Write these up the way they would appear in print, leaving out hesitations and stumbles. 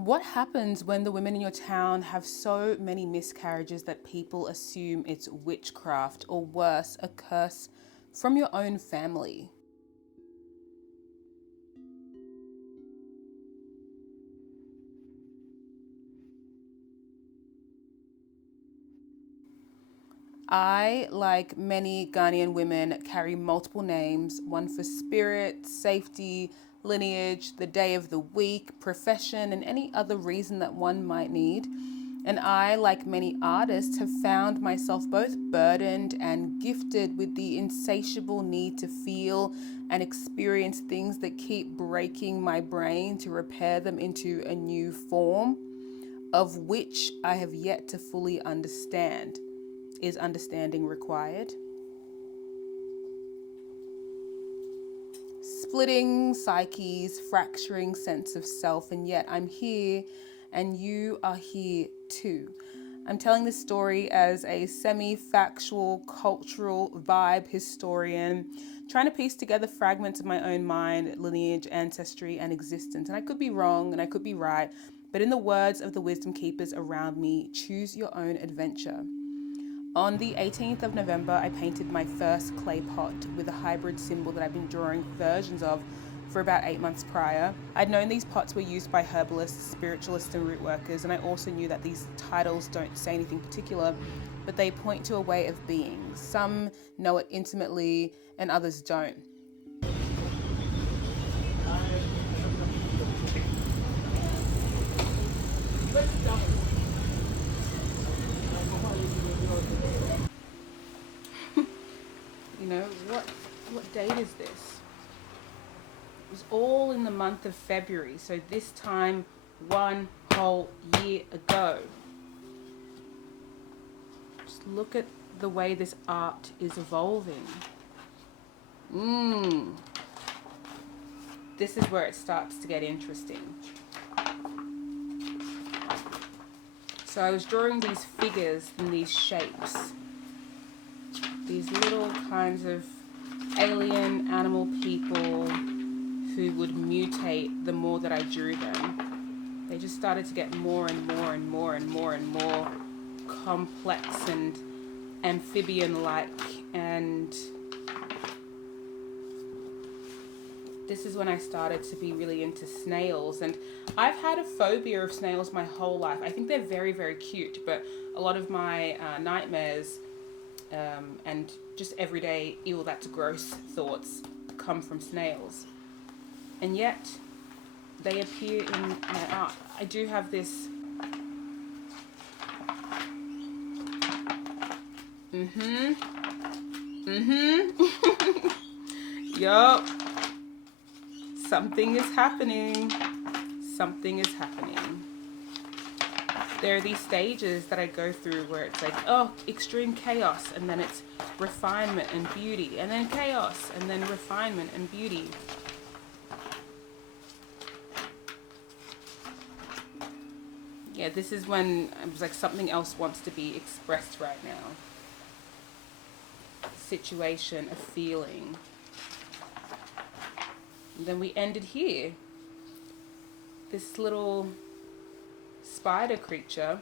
What happens when the women in your town have so many miscarriages that people assume it's witchcraft, or worse, a curse from your own family? I, like many Ghanaian women, carry multiple names, one for spirit, safety, lineage, the day of the week, profession, and any other reason that one might need. And I, like many artists, have found myself both burdened and gifted with the insatiable need to feel and experience things that keep breaking my brain to repair them into a new form, of which I have yet to fully understand. Is understanding required? Splitting psyches, fracturing sense of self, and yet I'm here and you are here too. I'm telling this story as a semi-factual cultural vibe historian, trying to piece together fragments of my own mind, lineage, ancestry, and existence. And I could be wrong and I could be right, but in the words of the wisdom keepers around me, choose your own adventure. On the 18th of November, I painted my first clay pot with a hybrid symbol that I've been drawing versions of for about 8 months prior. I'd known these pots were used by herbalists, spiritualists, and root workers, and I also knew that these titles don't say anything particular, but they point to a way of being. Some know it intimately, and others don't. You know, what date is this? It was all in the month of February, so this time one whole year ago. Just look at the way this art is evolving. This is where it starts to get interesting. So I was drawing these figures and these shapes, these little kinds of alien animal people who would mutate the more that I drew them. They just started to get more and more and more and more and more complex and amphibian-like, and this is when I started to be really into snails. And I've had a phobia of snails my whole life. I think they're very, very cute, but a lot of my nightmares and just everyday ew, that's gross thoughts come from snails. And yet they appear in my art. I do have this yup, something is happening. Something is happening. There are these stages that I go through where it's like, oh, extreme chaos, and then it's refinement and beauty, and then chaos, and then refinement and beauty. Yeah, this is when it was like something else wants to be expressed right now. Situation, a feeling. And then we ended here. This little spider creature.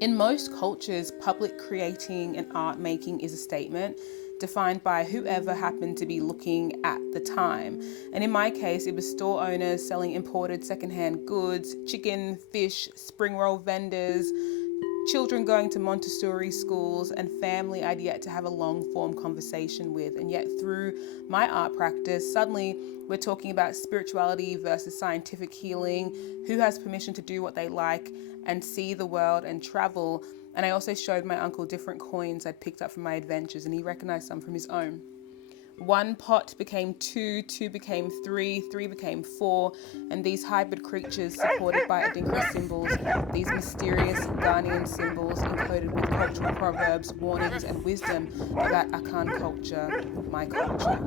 In most cultures, public creating and art making is a statement defined by whoever happened to be looking at the time. And in my case, it was store owners selling imported secondhand goods, chicken, fish, spring roll vendors, children going to Montessori schools, and family I'd yet to have a long form conversation with. And yet through my art practice, suddenly we're talking about spirituality versus scientific healing, who has permission to do what they like and see the world and travel. And I also showed my uncle different coins I'd picked up from my adventures, and he recognized some from his own. One pot became two, two became three, three became four, and these hybrid creatures supported by Adinkra symbols, these mysterious Ghanaian symbols encoded with cultural proverbs, warnings, and wisdom about Akan culture, my culture.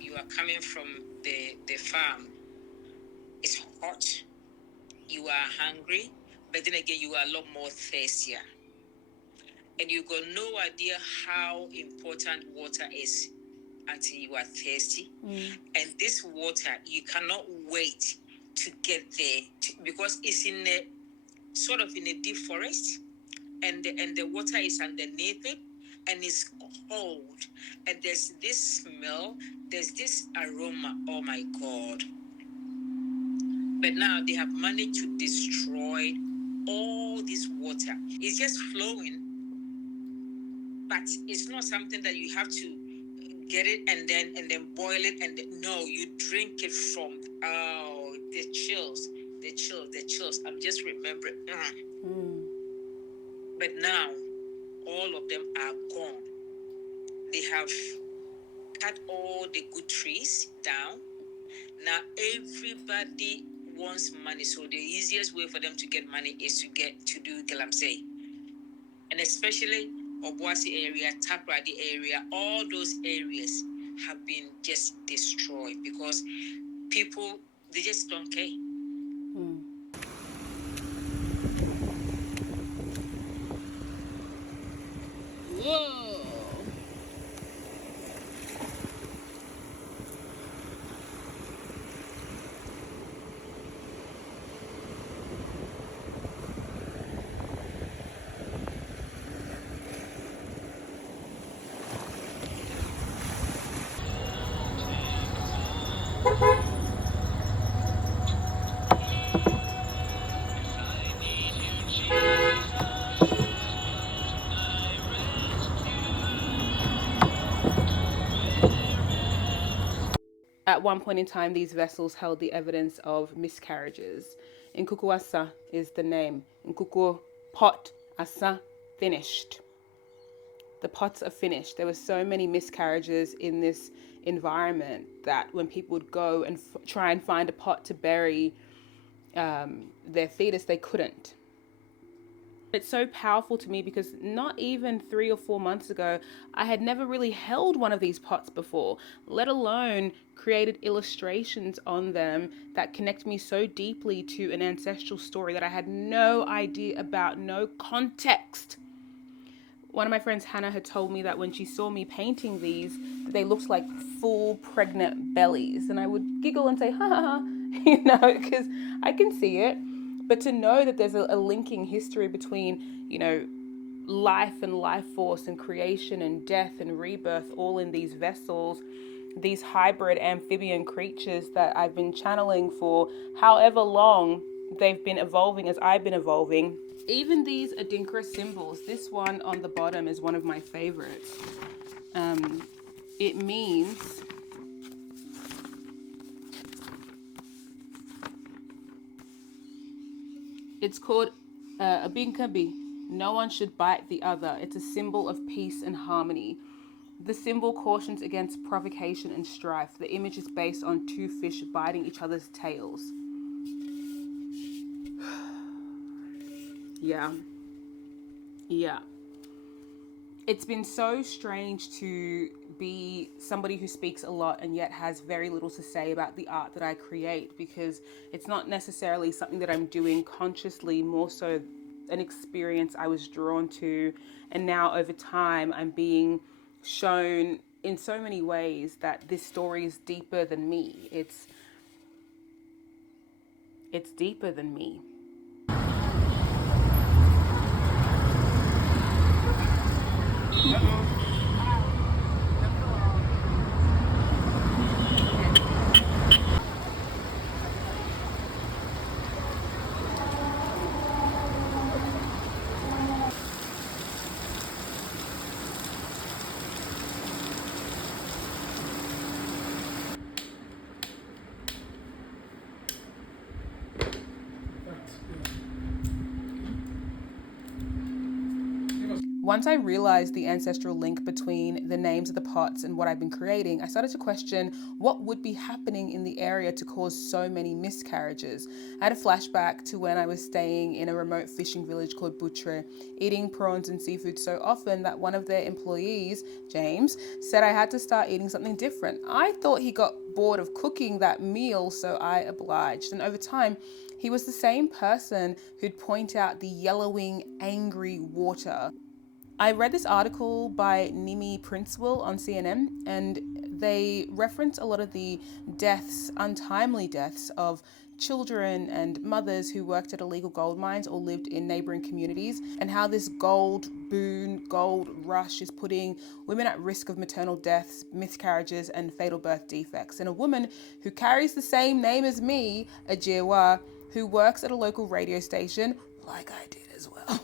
You are coming from the farm. It's hot. You are hungry, but then again, you are a lot more thirstier. And you got no idea how important water is until you are thirsty. And this water, you cannot wait to get there because it's in a sort of in a deep forest, and the water is underneath it, and it's cold, and there's this smell, there's this aroma. Oh my God. But now they have managed to destroy all this water. It's just flowing, but it's not something that you have to get it and then boil it, and no, you drink it from the chills. I'm just remembering. But now all of them are gone. They have cut all the good trees down. Now everybody wants money, so the easiest way for them to get money is to do galamsey, and especially Obuasi area, Takrady area, all those areas have been just destroyed because people, they just don't care. Whoa. At one point in time, these vessels held the evidence of miscarriages. Nkuku asa is the name. Nkuku pot asa, finished. The pots are finished. There were so many miscarriages in this environment that when people would go and try and find a pot to bury their fetus, they couldn't. It's so powerful to me because not even 3 or 4 months ago, I had never really held one of these pots before, let alone created illustrations on them that connect me so deeply to an ancestral story that I had no idea about, no context. One of my friends, Hannah, had told me that when she saw me painting these, they looked like full pregnant bellies. And I would giggle and say, ha ha ha, because I can see it. But to know that there's a linking history between, life and life force and creation and death and rebirth all in these vessels, these hybrid amphibian creatures that I've been channeling for however long they've been evolving as I've been evolving. Even these Adinkra symbols, this one on the bottom is one of my favorites. It means it's called Abinkabi. No one should bite the other. It's a symbol of peace and harmony. The symbol cautions against provocation and strife. The image is based on 2 fish biting each other's tails. Yeah. It's been so strange to be somebody who speaks a lot and yet has very little to say about the art that I create, because it's not necessarily something that I'm doing consciously, more so an experience I was drawn to. And now over time, I'm being shown in so many ways that this story is deeper than me. It's deeper than me. Once I realized the ancestral link between the names of the pots and what I've been creating, I started to question what would be happening in the area to cause so many miscarriages. I had a flashback to when I was staying in a remote fishing village called Butre, eating prawns and seafood so often that one of their employees, James, said I had to start eating something different. I thought he got bored of cooking that meal, so I obliged. And over time, he was the same person who'd point out the yellowing, angry water. I read this article by Nimi Princewell on CNN, and they reference a lot of the deaths, untimely deaths of children and mothers who worked at illegal gold mines or lived in neighboring communities, and how this gold boom, gold rush is putting women at risk of maternal deaths, miscarriages, and fatal birth defects. And a woman who carries the same name as me, Ajewa, who works at a local radio station, like I did as well,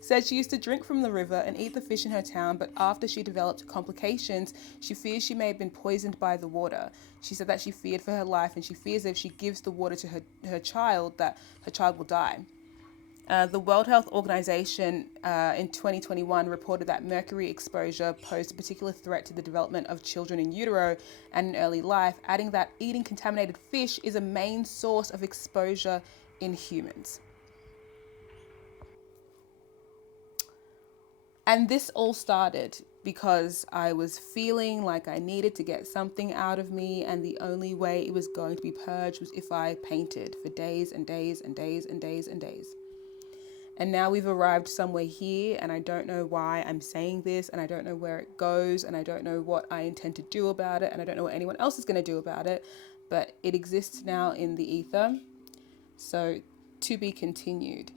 said she used to drink from the river and eat the fish in her town, but after she developed complications, she fears she may have been poisoned by the water. She said that she feared for her life, and she fears that if she gives the water to her child, that her child will die. The World Health Organization in 2021 reported that mercury exposure posed a particular threat to the development of children in utero and in early life, adding that eating contaminated fish is a main source of exposure in humans. And this all started because I was feeling like I needed to get something out of me, and the only way it was going to be purged was if I painted for days and days and days and days and days. And now we've arrived somewhere here, and I don't know why I'm saying this, and I don't know where it goes, and I don't know what I intend to do about it, and I don't know what anyone else is going to do about it, but it exists now in the ether. So, to be continued.